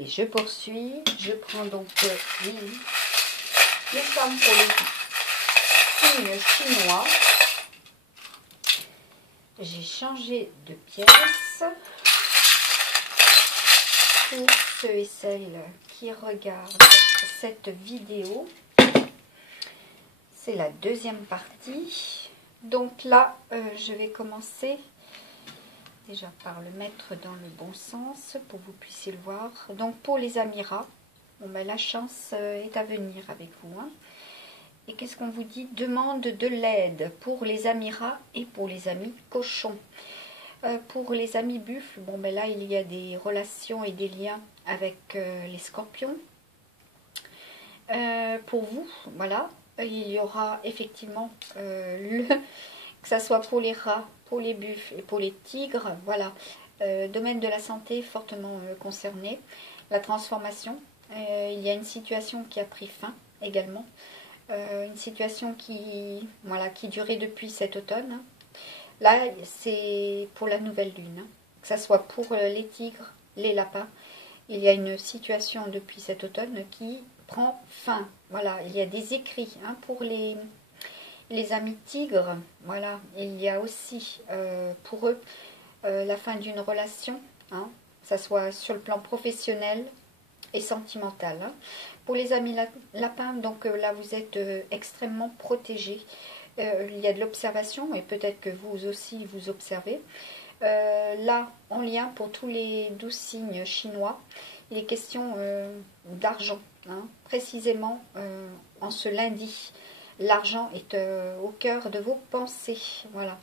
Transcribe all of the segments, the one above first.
Et je poursuis, je prends donc les sommes pour les signes chinois. J'ai changé de pièce. Pour ceux et celles qui regardent cette vidéo, c'est la deuxième partie. Donc là, je vais commencer déjà par le mettre dans le bon sens pour que vous puissiez le voir. Donc pour les amis rats, bon, ben, la chance est à venir avec vous. Hein. Et qu'est-ce qu'on vous dit? Demande de l'aide pour les amis rats et pour les amis cochons. Pour les amis buffles, bon ben là il y a des relations et des liens avec les scorpions. Pour vous, voilà, il y aura effectivement que ça soit pour les rats, pour les buffles et pour les tigres, voilà, domaine de la santé fortement concerné, la transformation, il y a une situation qui a pris fin également, une situation qui, voilà, qui durait depuis cet automne, hein. Là c'est pour la nouvelle lune, hein. Que ça soit pour les tigres, les lapins, il y a une situation depuis cet automne qui prend fin, voilà, il y a des écrits, hein, pour les amis tigres, voilà, il y a aussi pour eux la fin d'une relation, hein, que ça soit sur le plan professionnel et sentimental. Hein. Pour les amis lapins, donc là vous êtes extrêmement protégés. Il y a de l'observation et peut-être que vous aussi vous observez. Là, en lien pour tous les 12 signes chinois, il est question d'argent, hein, précisément en ce lundi. L'argent est au cœur de vos pensées, voilà,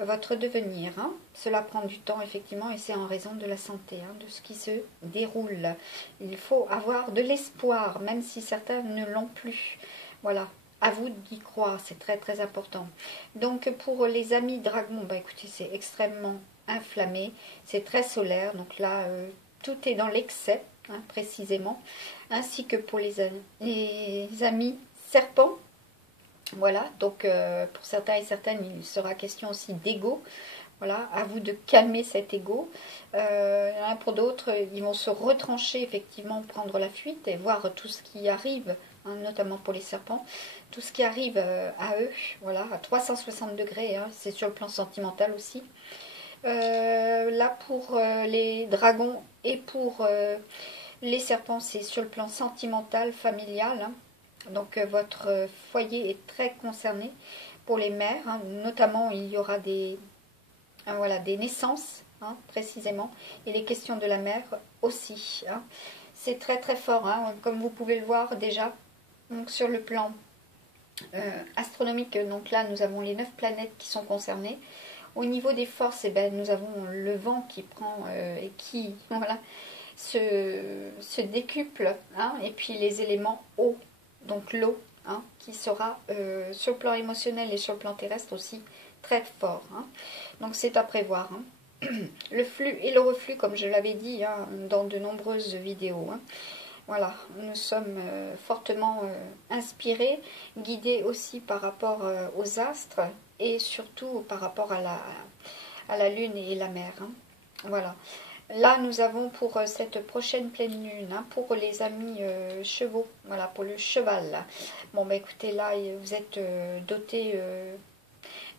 votre devenir. Hein. Cela prend du temps, effectivement, et c'est en raison de la santé, hein, de ce qui se déroule. Il faut avoir de l'espoir, même si certains ne l'ont plus. Voilà, à vous d'y croire, c'est très très important. Donc, pour les amis dragons, bah, écoutez, c'est extrêmement inflammé, c'est très solaire, donc là, tout est dans l'excès, hein, précisément, ainsi que pour les amis serpents. Voilà, donc pour certains et certaines, il sera question aussi d'ego. Voilà, à vous de calmer cet ego. Pour d'autres, ils vont se retrancher, effectivement, prendre la fuite et voir tout ce qui arrive, hein, notamment pour les serpents, tout ce qui arrive à eux, voilà, à 360 degrés, hein, c'est sur le plan sentimental aussi. Là, pour les dragons et pour les serpents, c'est sur le plan sentimental, familial, hein. Donc votre foyer est très concerné. Pour les mères, hein, notamment il y aura des, voilà, des naissances, hein, précisément, et les questions de la mère aussi. Hein. C'est très très fort, hein, comme vous pouvez le voir déjà. Donc sur le plan astronomique, donc là nous avons les 9 planètes qui sont concernées. Au niveau des forces, eh ben, nous avons le vent qui prend et qui, voilà, se décuple, hein, et puis les éléments eau. Donc l'eau, hein, qui sera sur le plan émotionnel et sur le plan terrestre aussi très fort. Hein. Donc c'est à prévoir. Hein. Le flux et le reflux, comme je l'avais dit, hein, dans de nombreuses vidéos. Hein. Voilà, nous sommes fortement inspirés, guidés aussi par rapport aux astres et surtout par rapport à la lune et la mer. Hein. Voilà. Là, nous avons pour cette prochaine pleine lune, hein, pour les amis chevaux, voilà, pour le cheval. Bon, bah écoutez, là, vous êtes dotés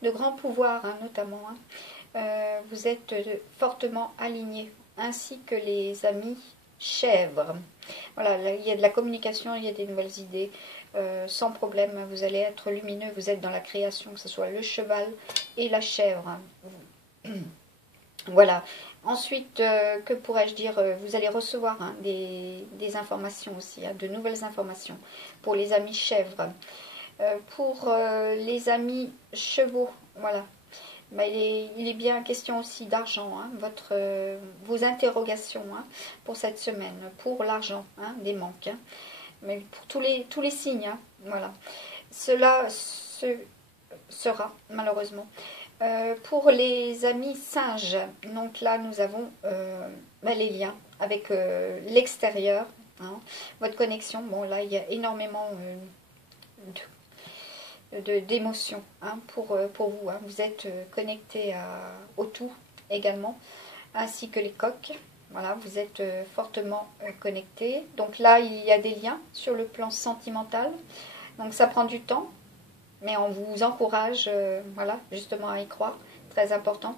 de grands pouvoirs, hein, notamment. Hein. Vous êtes fortement alignés, ainsi que les amis chèvres. Voilà, là, il y a de la communication, il y a des nouvelles idées, sans problème. Vous allez être lumineux, vous êtes dans la création, que ce soit le cheval et la chèvre. Hein. Voilà. Ensuite, que pourrais-je dire? Vous allez recevoir, hein, des informations aussi, hein, de nouvelles informations pour les amis chèvres. Pour les amis chevaux, voilà. Bah, il est bien question aussi d'argent, hein, vos interrogations, hein, pour cette semaine, pour l'argent, hein, des manques. Hein, mais pour tous les signes, hein, voilà. Cela sera, malheureusement. Pour les amis singes, donc là nous avons les liens avec l'extérieur, hein, votre connexion. Bon là il y a énormément d'émotions, hein, pour vous. Hein. Vous êtes connecté au tout également, ainsi que les coqs. Voilà, vous êtes fortement connectés. Donc là, il y a des liens sur le plan sentimental. Donc ça prend du temps, mais on vous encourage, voilà, justement à y croire. Très important.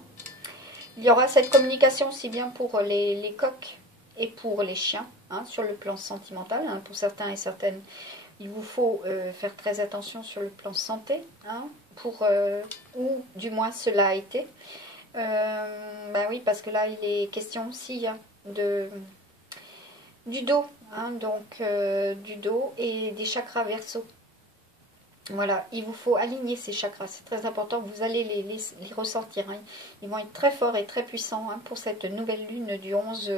Il y aura cette communication aussi bien pour les coqs et pour les chiens, hein, sur le plan sentimental. Hein, pour certains et certaines, il vous faut faire très attention sur le plan santé, hein, ou du moins cela a été. Bah oui, parce que là, il est question aussi, hein, du dos, hein, donc du dos et des chakras verso. Voilà, il vous faut aligner ces chakras, c'est très important, vous allez les ressentir, hein. Ils vont être très forts et très puissants, hein, pour cette nouvelle lune du 11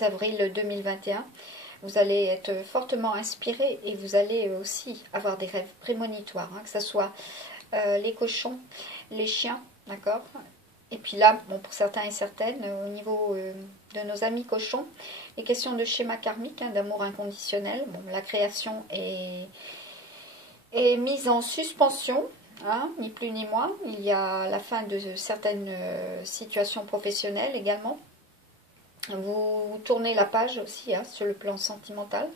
avril 2021. Vous allez être fortement inspiré et vous allez aussi avoir des rêves prémonitoires, hein, que ce soit les cochons, les chiens, d'accord. Et puis là, bon, pour certains et certaines, au niveau de nos amis cochons, les questions de schéma karmique, hein, d'amour inconditionnel, bon, la création est mise en suspension, hein, ni plus ni moins. Il y a la fin de certaines situations professionnelles également. Vous tournez la page aussi, hein, sur le plan sentimental.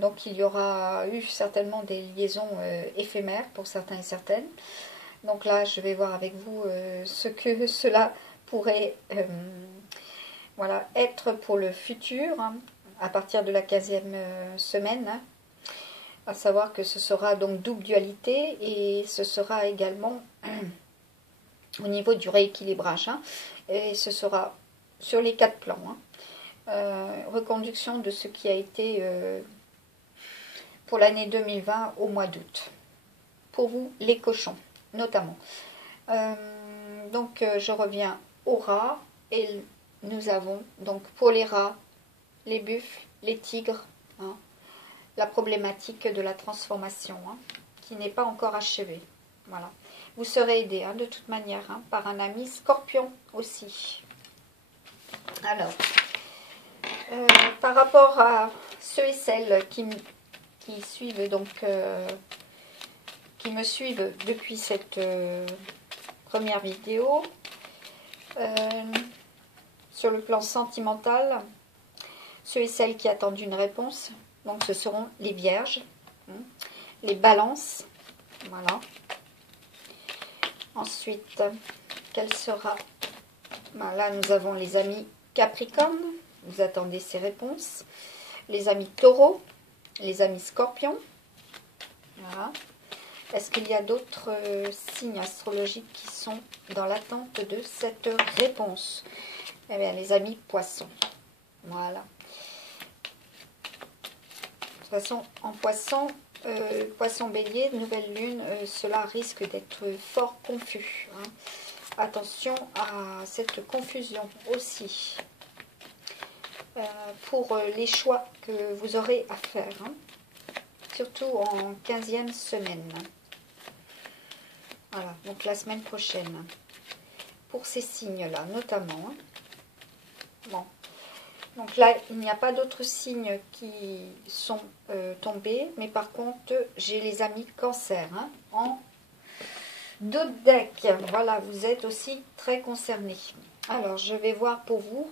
Donc il y aura eu certainement des liaisons éphémères pour certains et certaines. Donc là, je vais voir avec vous ce que cela pourrait voilà, être pour le futur, hein, à partir de la 15e semaine. Hein. À savoir que ce sera donc double dualité et ce sera également au niveau du rééquilibrage. Hein, et ce sera sur les 4 plans. Hein, reconduction de ce qui a été pour l'année 2020 au mois d'août. Pour vous, les cochons, notamment. Donc, je reviens aux rats. Et nous avons, donc, pour les rats, les buffles, les tigres, hein, la problématique de la transformation, hein, qui n'est pas encore achevée. Voilà. Vous serez aidé, hein, de toute manière, hein, par un ami scorpion aussi. Alors, par rapport à ceux et celles qui suivent, donc, qui me suivent depuis cette première vidéo, sur le plan sentimental, ceux et celles qui attendent une réponse, donc ce seront les vierges, hein, les balances, voilà. Ensuite, quelle sera... Ben là, nous avons les amis Capricorne, vous attendez ces réponses. Les amis Taureau, les amis Scorpion. Voilà. Est-ce qu'il y a d'autres signes astrologiques qui sont dans l'attente de cette réponse? Eh bien, les amis Poissons. Voilà. De toute façon, en Poisson, Poisson Bélier, nouvelle lune, cela risque d'être fort confus. Hein. Attention à cette confusion aussi. Pour les choix que vous aurez à faire. Hein. Surtout en 15e semaine. Voilà, donc la semaine prochaine. Pour ces signes-là, notamment. Hein. Bon. Donc là, il n'y a pas d'autres signes qui sont tombés. Mais par contre, j'ai les amis Cancer. Hein, en d'autres decks. Voilà, vous êtes aussi très concernés. Alors, je vais voir pour vous,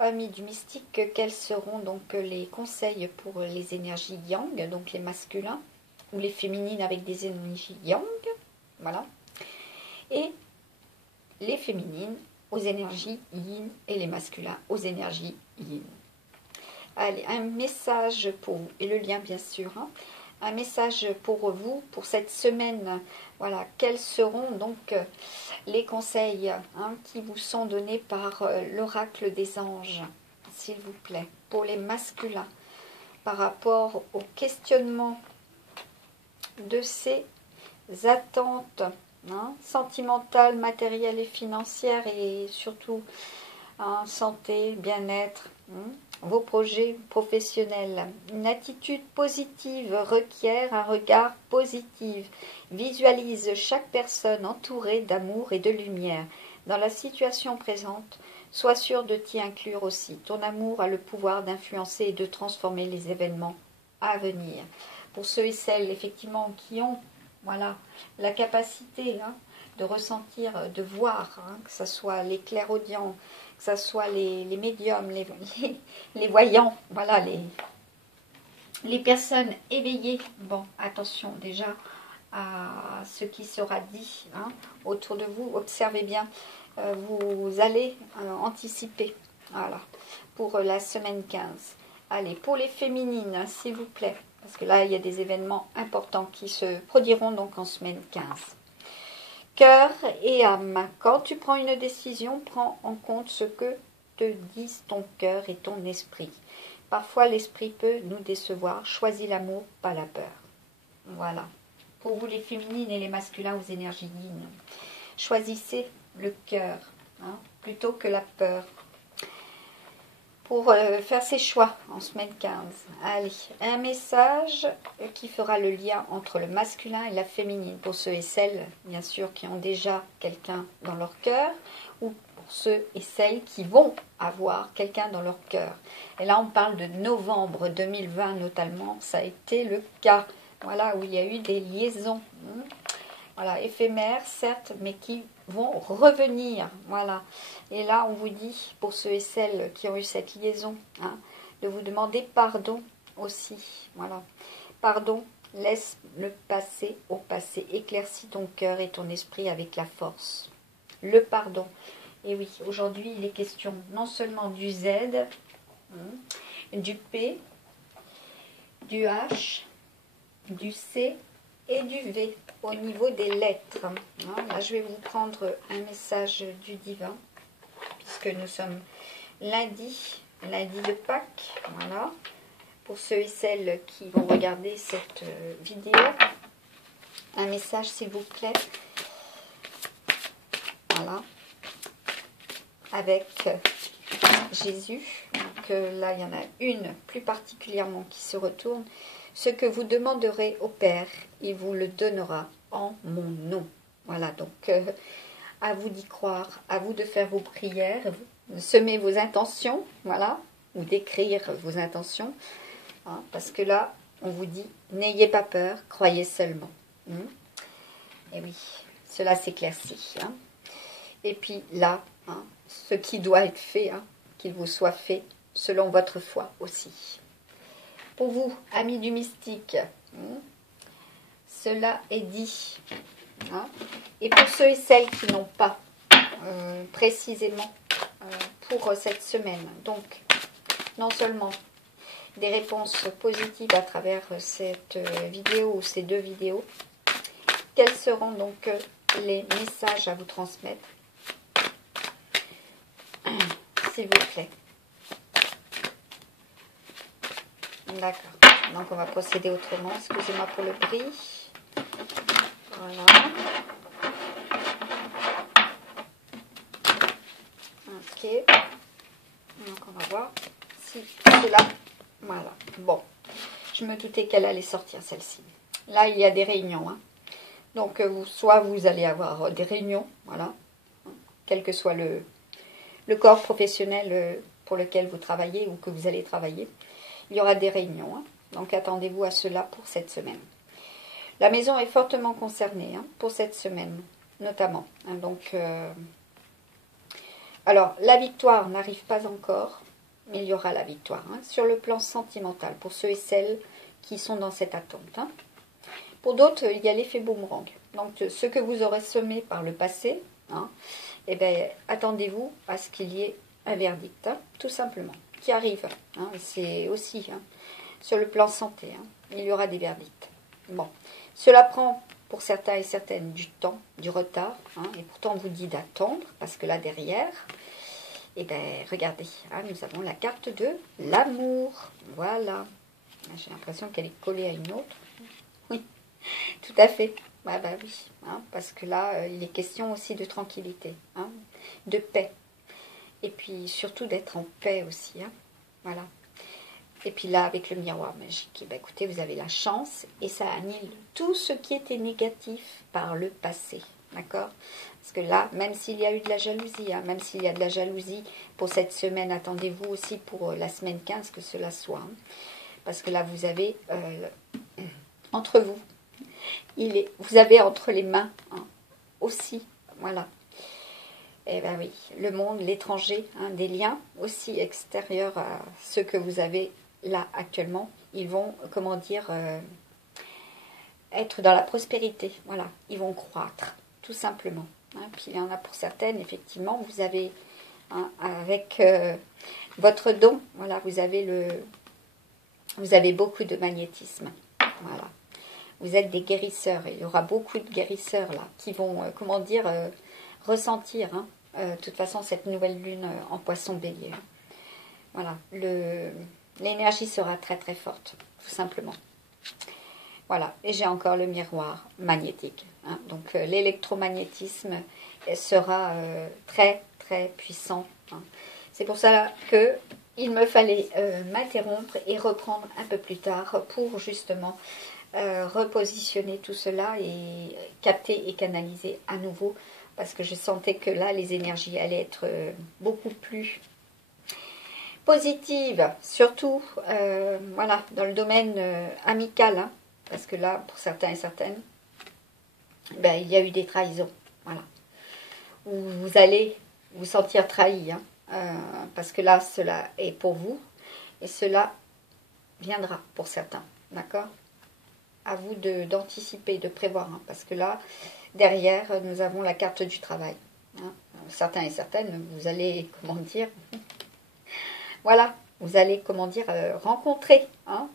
amis du mystique, quels seront donc les conseils pour les énergies yang, donc les masculins, ou les féminines avec des énergies yang. Voilà. Et les féminines aux énergies yin et les masculins aux énergies yin. Allez, un message pour vous, et le lien bien sûr, hein. Un message pour vous, pour cette semaine. Voilà, quels seront donc les conseils, hein, qui vous sont donnés par l'oracle des anges, s'il vous plaît, pour les masculins, par rapport au questionnement de ces attentes, hein, sentimentales, matérielles et financières, et surtout, hein, santé, bien-être, hein, vos projets professionnels. Une attitude positive requiert un regard positif. Visualise chaque personne entourée d'amour et de lumière. Dans la situation présente, sois sûr de t'y inclure aussi. Ton amour a le pouvoir d'influencer et de transformer les événements à venir. Pour ceux et celles, effectivement, qui ont, voilà, la capacité, hein, de ressentir, de voir, hein, que ce soit les clairaudients, que que ce soit les médiums, les voyants, voilà, les personnes éveillées. Bon, attention déjà à ce qui sera dit hein, autour de vous. Observez bien, vous allez anticiper, voilà, pour la semaine 15. Allez, pour les féminines, hein, s'il vous plaît, parce que là, il y a des événements importants qui se produiront donc en semaine 15. Cœur et âme. Quand tu prends une décision, prends en compte ce que te disent ton cœur et ton esprit. Parfois, l'esprit peut nous décevoir. Choisis l'amour, pas la peur. Voilà. Pour vous, les féminines et les masculins aux énergies yin, choisissez le cœur hein, plutôt que la peur. Pour faire ses choix en semaine 15. Allez, un message qui fera le lien entre le masculin et la féminine. Pour ceux et celles, bien sûr, qui ont déjà quelqu'un dans leur cœur, ou pour ceux et celles qui vont avoir quelqu'un dans leur cœur. Et là, on parle de novembre 2020 notamment. Ça a été le cas, voilà, où il y a eu des liaisons. Voilà, éphémères, certes, mais qui vont revenir. Voilà. Et là, on vous dit, pour ceux et celles qui ont eu cette liaison, hein, de vous demander pardon aussi. Voilà. Pardon, laisse le passé au passé. Éclaircis ton cœur et ton esprit avec la force. Le pardon. Et oui, aujourd'hui, il est question non seulement du Z, du P, du H, du C et du V au niveau des lettres. Là, je vais vous prendre un message du divin, puisque nous sommes lundi de Pâques. Voilà. Pour ceux et celles qui vont regarder cette vidéo, un message s'il vous plaît. Voilà. Avec Jésus. Donc là, il y en a une plus particulièrement qui se retourne. Ce que vous demanderez au Père, il vous le donnera en mon nom. Voilà, donc à vous d'y croire, à vous de faire vos prières, de semer vos intentions, voilà, ou d'écrire vos intentions, hein, parce que là, on vous dit, n'ayez pas peur, croyez seulement. Et oui, cela s'éclaircit. Hein. Et puis là, hein, ce qui doit être fait, hein, qu'il vous soit fait selon votre foi aussi. Pour vous, amis du mystique, cela est dit. Hein. Et pour ceux et celles qui n'ont pas précisément pour cette semaine, donc non seulement des réponses positives à travers cette vidéo ou ces deux vidéos, quels seront donc les messages à vous transmettre, s'il vous plaît. D'accord. Donc on va procéder autrement. Excusez-moi pour le bruit. Voilà. Ok. Donc on va voir si c'est là. Voilà. Bon. Je me doutais qu'elle allait sortir celle-ci. Là il y a des réunions. Hein. Donc soit vous allez avoir des réunions. Voilà. Quel que soit le corps professionnel pour lequel vous travaillez ou que vous allez travailler. Il y aura des réunions, hein. Donc attendez-vous à cela pour cette semaine. La maison est fortement concernée hein, pour cette semaine, notamment. Hein, donc, alors, la victoire n'arrive pas encore, mais il y aura la victoire. Hein, sur le plan sentimental, pour ceux et celles qui sont dans cette attente. Hein. Pour d'autres, il y a l'effet boomerang. Donc, ce que vous aurez semé par le passé, hein, eh bien, attendez-vous à ce qu'il y ait un verdict, hein, tout simplement. Qui arrive. Hein, c'est aussi hein, sur le plan santé. Hein, il y aura des verdicts. Bon, cela prend pour certains et certaines du temps, du retard. Hein, et pourtant, on vous dit d'attendre parce que là derrière, eh ben, regardez, hein, nous avons la carte de l'amour. Voilà. J'ai l'impression qu'elle est collée à une autre. Oui, tout à fait. Ah bah oui, hein, parce que là, il est question aussi de tranquillité, hein, de paix. Et puis surtout d'être en paix aussi. Hein. Voilà. Et puis là, avec le miroir magique, ben écoutez, vous avez la chance et ça annule tout ce qui était négatif par le passé. D'accord? Parce que là, même s'il y a eu de la jalousie, hein, même s'il y a de la jalousie pour cette semaine, attendez-vous aussi pour la semaine 15 que cela soit. Hein. Parce que là, vous avez entre vous, vous avez entre les mains hein, aussi, voilà. Eh bien oui, le monde, l'étranger, hein, des liens aussi extérieurs à ceux que vous avez là actuellement, ils vont, comment dire, être dans la prospérité. Voilà, ils vont croître, tout simplement. Hein. Puis il y en a pour certaines, effectivement, vous avez, hein, avec votre don, voilà, vous avez beaucoup de magnétisme. Voilà. Vous êtes des guérisseurs. Il y aura beaucoup de guérisseurs là qui vont, comment dire, ressentir, hein, de toute façon, cette nouvelle lune en poisson bélier. Hein. Voilà. L'énergie sera très très forte, tout simplement. Voilà. Et j'ai encore le miroir magnétique. Hein. Donc l'électromagnétisme sera très très puissant. Hein. C'est pour ça que il me fallait m'interrompre et reprendre un peu plus tard pour justement repositionner tout cela et capter et canaliser à nouveau parce que je sentais que là les énergies allaient être beaucoup plus positives, surtout voilà, dans le domaine amical, hein, parce que là pour certains et certaines ben, il y a eu des trahisons, voilà, où vous allez vous sentir trahi, hein, parce que là cela est pour vous et cela viendra pour certains, d'accord. À vous d'anticiper, de prévoir, hein, parce que là, derrière, nous avons la carte du travail. Hein. Certains et certaines, vous allez, comment dire, voilà, vous allez, comment dire, rencontrer, hein,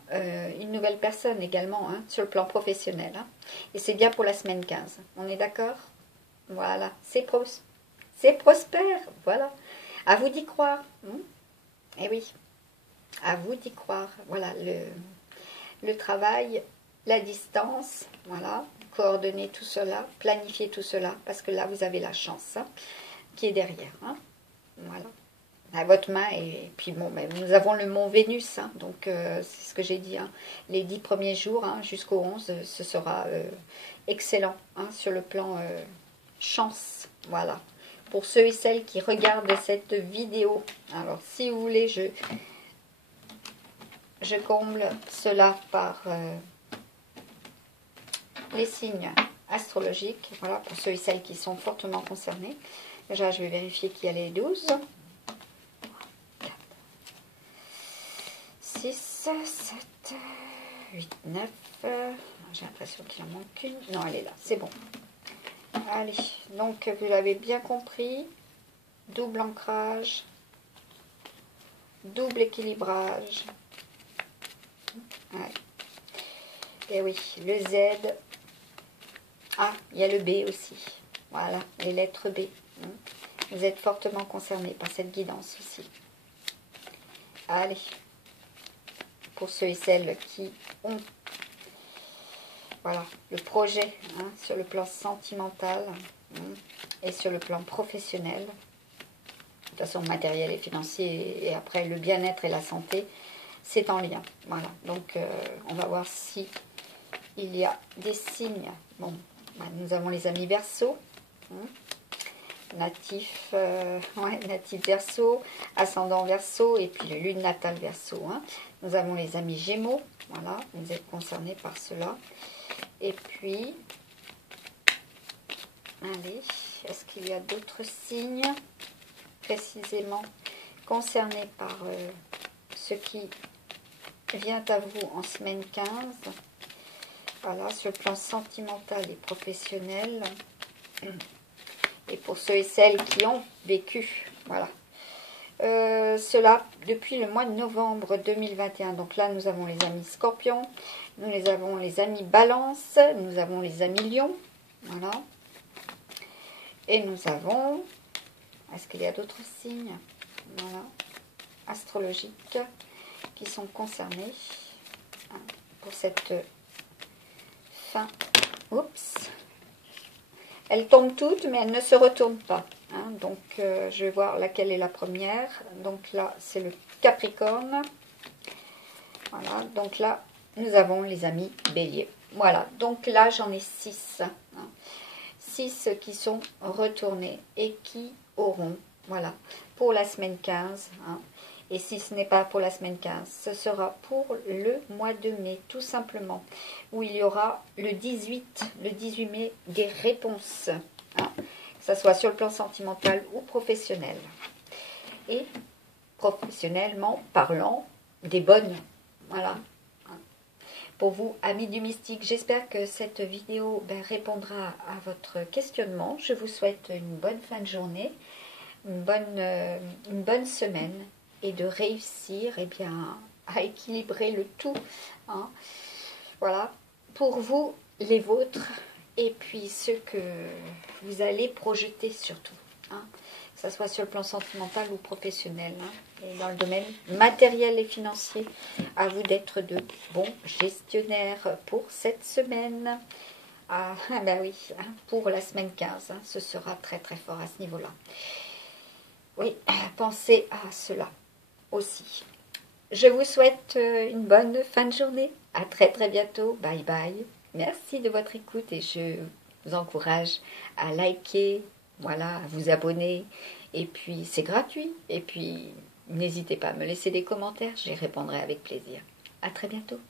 une nouvelle personne également, hein, sur le plan professionnel. Hein. Et c'est bien pour la semaine 15. On est d'accord? Voilà, c'est prospère, voilà. À vous d'y croire. Hein. Eh oui, à vous d'y croire. Voilà, le travail, la distance, voilà, coordonner tout cela, planifier tout cela, parce que là, vous avez la chance, hein, qui est derrière, hein, voilà, à votre main, et puis bon, ben, nous avons le mont Vénus, hein, donc c'est ce que j'ai dit, hein, les 10 premiers jours, hein, jusqu'au 11, ce sera excellent, hein, sur le plan chance, voilà, pour ceux et celles qui regardent cette vidéo. Alors, si vous voulez, je comble cela par les signes astrologiques, voilà, pour ceux et celles qui sont fortement concernés. Déjà, je vais vérifier qu'il y a les 12. 6, 7, 8, 9. J'ai l'impression qu'il en manque une. Non, elle est là, c'est bon. Allez, donc vous l'avez bien compris. Double ancrage, double équilibrage. Ouais. Et oui, le Z. Ah, il y a le B aussi. Voilà, les lettres B. Vous êtes fortement concernés par cette guidance aussi. Allez, pour ceux et celles qui ont, voilà, le projet, hein, sur le plan sentimental, hein, et sur le plan professionnel, de toute façon matériel et financier, et après le bien-être et la santé, c'est en lien. Voilà, donc on va voir si il y a des signes. Bon, nous avons les amis Verseau, hein, natif, ouais, natif Verseau, ascendant Verseau, et puis le lune natale Verseau. Hein. Nous avons les amis Gémeaux, voilà, vous êtes concernés par cela. Et puis, allez, est-ce qu'il y a d'autres signes précisément concernés par ce qui vient à vous en semaine 15? Voilà, sur le plan sentimental et professionnel. Et pour ceux et celles qui ont vécu, voilà. Cela depuis le mois de novembre 2021. Donc là, nous avons les amis Scorpion, nous avons les amis Balance, nous avons les amis Lion, voilà. Et nous avons, est-ce qu'il y a d'autres signes, voilà, astrologiques qui sont concernés, hein, pour cette fin. Oups, elles tombent toutes, mais elles ne se retournent pas. Hein. Donc, je vais voir laquelle est la première. Donc là, c'est le Capricorne. Voilà, donc là, nous avons les amis Bélier. Voilà, donc là, j'en ai 6. Hein. 6 qui sont retournés et qui auront, voilà, pour la semaine 15. Hein. Et si ce n'est pas pour la semaine 15, ce sera pour le mois de mai, tout simplement, où il y aura le 18 mai, des réponses, hein, que ce soit sur le plan sentimental ou professionnel. Et professionnellement parlant, des bonnes. Voilà. Pour vous, amis du mystique, j'espère que cette vidéo répondra à votre questionnement. Je vous souhaite une bonne fin de journée, une bonne semaine et de réussir à équilibrer le tout. Hein. Voilà, pour vous, les vôtres, et puis ceux que vous allez projeter surtout. Hein. Que ce soit sur le plan sentimental ou professionnel, hein, et dans le domaine matériel et financier, à vous d'être de bons gestionnaires pour cette semaine. Ah ben oui, hein, pour la semaine 15, hein, ce sera très très fort à ce niveau-là. Oui, pensez à cela aussi. Je vous souhaite une bonne fin de journée. À très très bientôt. Bye bye. Merci de votre écoute et je vous encourage à liker, voilà, à vous abonner. Et puis c'est gratuit. Et puis n'hésitez pas à me laisser des commentaires, j'y répondrai avec plaisir. À très bientôt.